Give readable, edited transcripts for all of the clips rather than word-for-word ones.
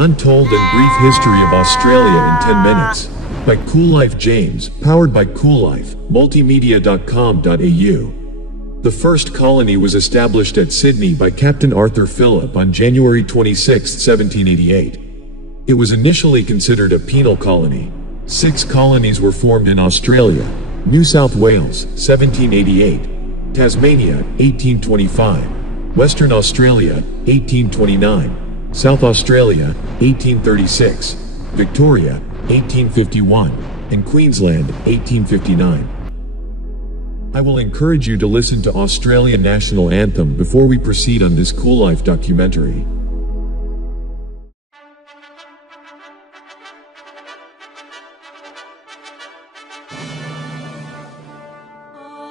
Untold and Brief History of Australia in 10 Minutes. By Koollife James, powered by Koollife, multimedia.com.au. The first colony was established at Sydney by Captain Arthur Phillip on January 26, 1788. It was initially considered a penal colony. 6 colonies were formed in Australia: New South Wales, 1788, Tasmania, 1825, Western Australia, 1829, South Australia, 1836, Victoria, 1851, and Queensland, 1859. I will encourage you to listen to Australian National Anthem before we proceed on this Koollife documentary.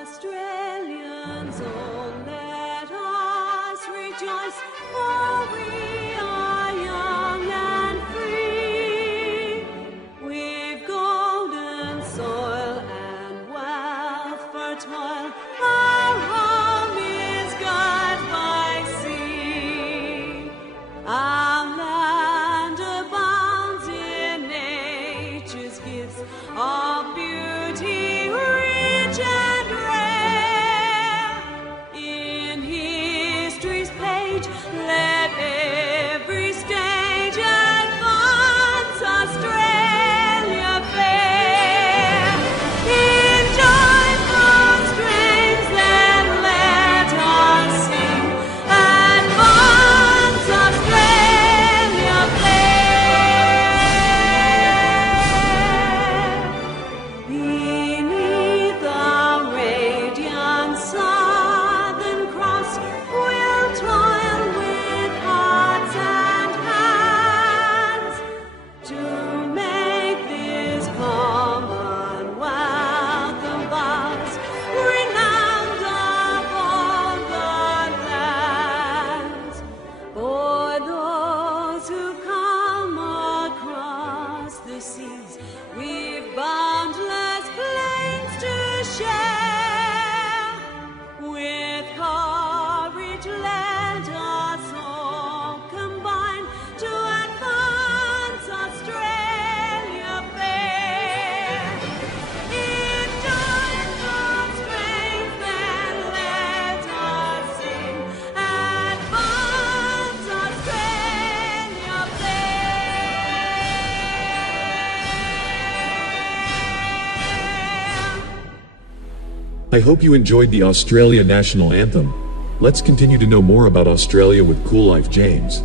Australians, oh, let us rejoice, for we are young and free. We've golden soil and wealth for toil. Our home is God by sea. Our land abounds in nature's gifts of beauty, rich and rare. In history's page, let every stage advance Australia fair. In joyful strains, then let us sing, advance Australia fair. Beneath the radiant southern cross, we'll toil with hearts and hands to make this commonwealth of ours renowned of all the lands. For those who come across the seas, we've boundless plains to share. With courage, let us all combine to advance Australia fair. In joyful strains, then let us sing, advance Australia fair. I hope you enjoyed the Australia National Anthem. Let's continue to know more about Australia with Koollife James.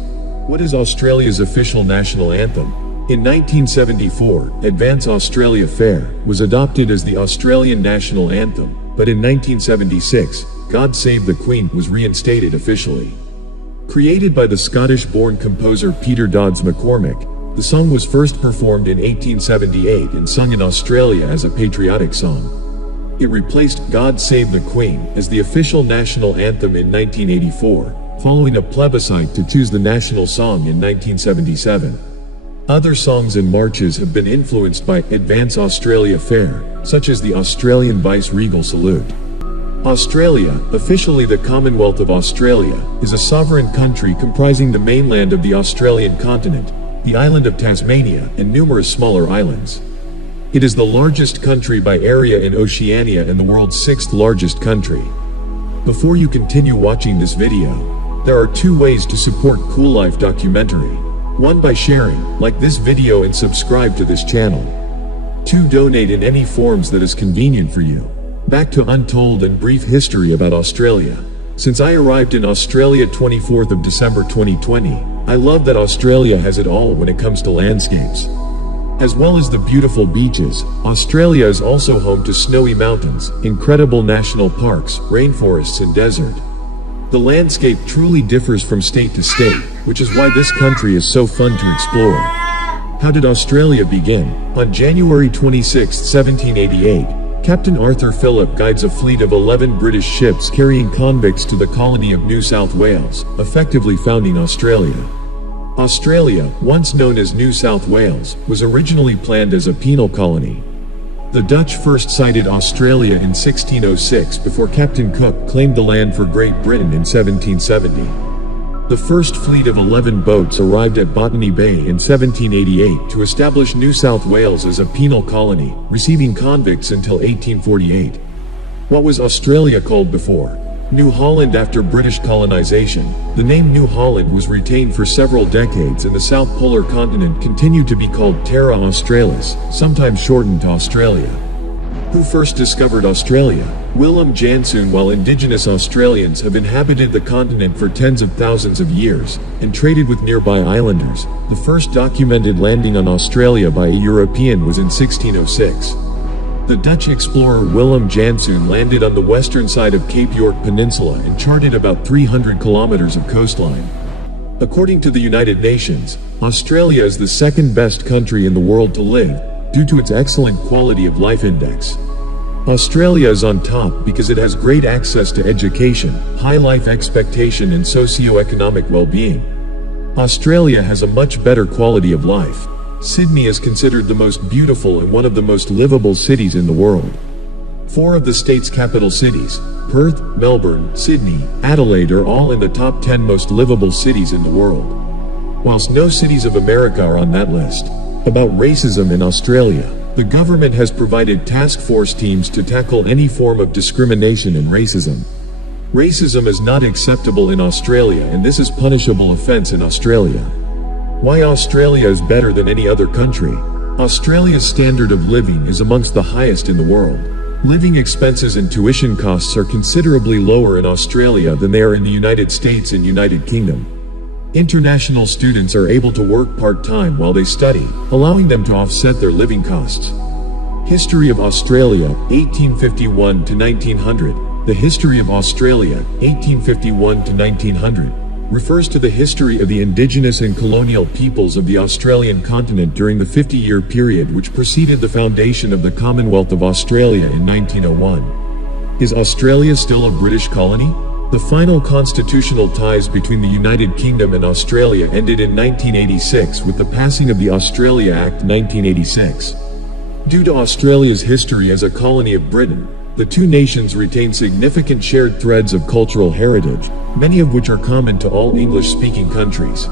What is Australia's official national anthem? In 1974, Advance Australia Fair was adopted as the Australian national anthem, but in 1976, God Save the Queen was reinstated officially. Created by the Scottish-born composer Peter Dodds McCormick, the song was first performed in 1878 and sung in Australia as a patriotic song. It replaced God Save the Queen as the official national anthem in 1984, following a plebiscite to choose the national song in 1977. Other songs and marches have been influenced by Advance Australia Fair, such as the Australian Vice-Regal Salute. Australia, officially the Commonwealth of Australia, is a sovereign country comprising the mainland of the Australian continent, the island of Tasmania, and numerous smaller islands. It is the largest country by area in Oceania and the world's 6th largest country. Before you continue watching this video, there are 2 ways to support Koollife documentary. 1 by sharing, like this video and subscribe to this channel. 2 donate in any forms that is convenient for you. Back to Untold and Brief History about Australia. Since I arrived in Australia 24th of December 2020, I love that Australia has it all when it comes to landscapes. As well as the beautiful beaches, Australia is also home to snowy mountains, incredible national parks, rainforests and desert. The landscape truly differs from state to state, which is why this country is so fun to explore. How did Australia begin? On January 26, 1788, Captain Arthur Phillip guides a fleet of 11 British ships carrying convicts to the colony of New South Wales, effectively founding Australia. Australia, once known as New South Wales, was originally planned as a penal colony. The Dutch first sighted Australia in 1606 before Captain Cook claimed the land for Great Britain in 1770. The first fleet of 11 boats arrived at Botany Bay in 1788 to establish New South Wales as a penal colony, receiving convicts until 1848. What was Australia called before? New Holland. After British colonization, the name New Holland was retained for several decades, and the South Polar continent continued to be called Terra Australis, sometimes shortened to Australia. Who first discovered Australia? Willem Janszoon. While indigenous Australians have inhabited the continent for tens of thousands of years, and traded with nearby islanders, the first documented landing on Australia by a European was in 1606. The Dutch explorer Willem Janszoon landed on the western side of Cape York Peninsula and charted about 300 kilometers of coastline. According to the United Nations, Australia is the second best country in the world to live, due to its excellent quality of life index. Australia is on top because it has great access to education, high life expectation and socio-economic well-being. Australia has a much better quality of life. Sydney is considered the most beautiful and one of the most livable cities in the world. 4 of the state's capital cities, Perth, Melbourne, Sydney, Adelaide, are all in the top 10 most livable cities in the world. Whilst no cities of America are on that list. About racism in Australia, the government has provided task force teams to tackle any form of discrimination and racism. Racism is not acceptable in Australia, and this is punishable offence in Australia. Why Australia is better than any other country? Australia's standard of living is amongst the highest in the world. Living expenses and tuition costs are considerably lower in Australia than they are in the United States and United Kingdom. International students are able to work part-time while they study, allowing them to offset their living costs. History of Australia, 1851 to 1900. The history of Australia, 1851 to 1900. Refers to the history of the indigenous and colonial peoples of the Australian continent during the 50-year period which preceded the foundation of the Commonwealth of Australia in 1901. Is Australia still a British colony? The final constitutional ties between the United Kingdom and Australia ended in 1986 with the passing of the Australia Act 1986. Due to Australia's history as a colony of Britain, the two nations retain significant shared threads of cultural heritage, many of which are common to all English-speaking countries.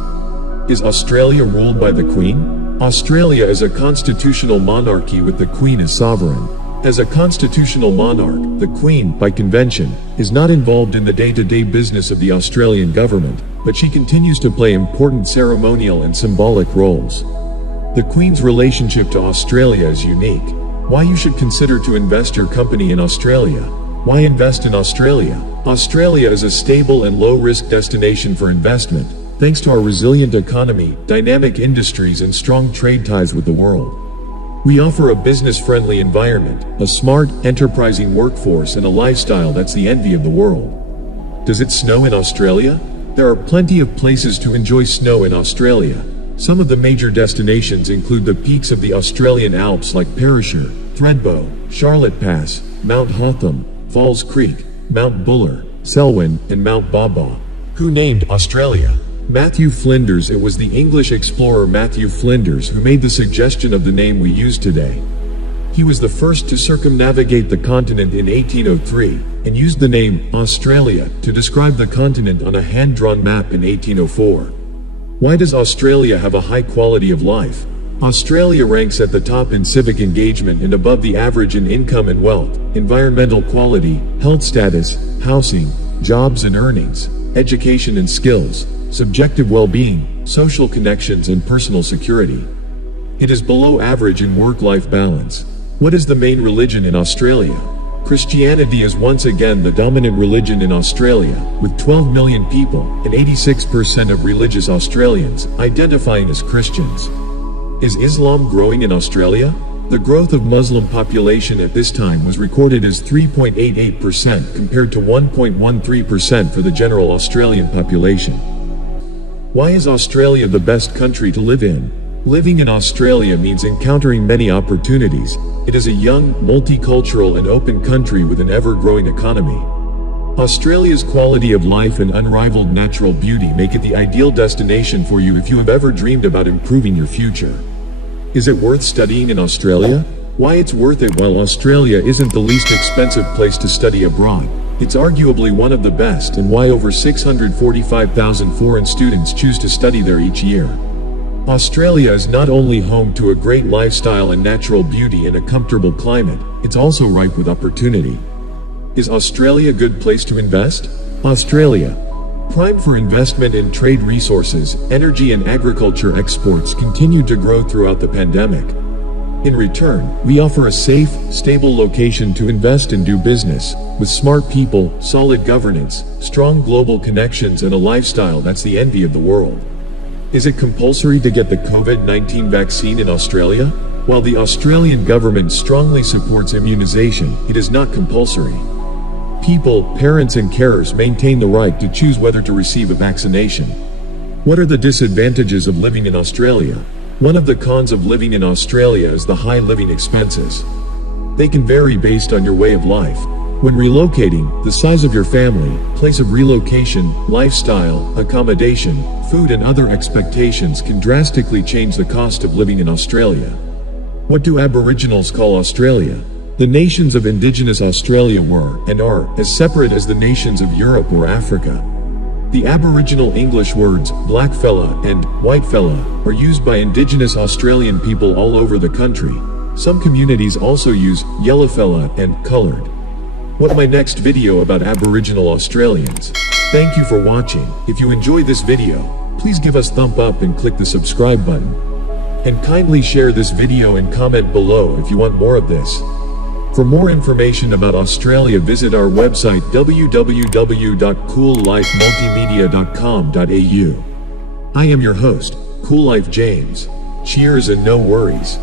Is Australia ruled by the Queen? Australia is a constitutional monarchy with the Queen as sovereign. As a constitutional monarch, the Queen, by convention, is not involved in the day-to-day business of the Australian government, but she continues to play important ceremonial and symbolic roles. The Queen's relationship to Australia is unique. Why you should consider to invest your company in Australia. Why invest in Australia? Australia is a stable and low-risk destination for investment, thanks to our resilient economy, dynamic industries and strong trade ties with the world. We offer a business-friendly environment, a smart, enterprising workforce and a lifestyle that's the envy of the world. Does it snow in Australia? There are plenty of places to enjoy snow in Australia. Some of the major destinations include the peaks of the Australian Alps like Perisher, Thredbo, Charlotte Pass, Mount Hotham, Falls Creek, Mount Buller, Selwyn, and Mount Baba. Who named Australia? Matthew Flinders. It was the English explorer Matthew Flinders who made the suggestion of the name we use today. He was the first to circumnavigate the continent in 1803, and used the name Australia to describe the continent on a hand-drawn map in 1804. Why does Australia have a high quality of life? Australia ranks at the top in civic engagement and above the average in income and wealth, environmental quality, health status, housing, jobs and earnings, education and skills, subjective well-being, social connections and personal security. It is below average in work-life balance. What is the main religion in Australia? Christianity is once again the dominant religion in Australia, with 12 million people, and 86% of religious Australians, identifying as Christians. Is Islam growing in Australia? The growth of Muslim population at this time was recorded as 3.88% compared to 1.13% for the general Australian population. Why is Australia the best country to live in? Living in Australia means encountering many opportunities. It is a young, multicultural and open country with an ever-growing economy. Australia's quality of life and unrivaled natural beauty make it the ideal destination for you if you have ever dreamed about improving your future. Is it worth studying in Australia? Why it's worth it. While Australia isn't the least expensive place to study abroad, it's arguably one of the best, and why over 645,000 foreign students choose to study there each year. Australia is not only home to a great lifestyle and natural beauty and a comfortable climate, it's also ripe with opportunity. Is Australia a good place to invest? Australia, prime for investment in trade resources, energy and agriculture exports continued to grow throughout the pandemic. In return, we offer a safe, stable location to invest and do business, with smart people, solid governance, strong global connections and a lifestyle that's the envy of the world. Is it compulsory to get the COVID-19 vaccine in Australia? While the Australian government strongly supports immunization, it is not compulsory. People, parents and carers maintain the right to choose whether to receive a vaccination. What are the disadvantages of living in Australia? One of the cons of living in Australia is the high living expenses. They can vary based on your way of life. When relocating, the size of your family, place of relocation, lifestyle, accommodation, food and other expectations can drastically change the cost of living in Australia. What do Aboriginals call Australia? The nations of Indigenous Australia were, and are, as separate as the nations of Europe or Africa. The Aboriginal English words, blackfella and whitefella, are used by Indigenous Australian people all over the country. Some communities also use yellowfella and coloured. What my next video about Aboriginal Australians. Thank you for watching. If you enjoyed this video, please give us thumb up and click the subscribe button. And kindly share this video and comment below if you want more of this. For more information about Australia, visit our website www.koollifemultimedia.com.au. I am your host, Koollife James. Cheers and no worries.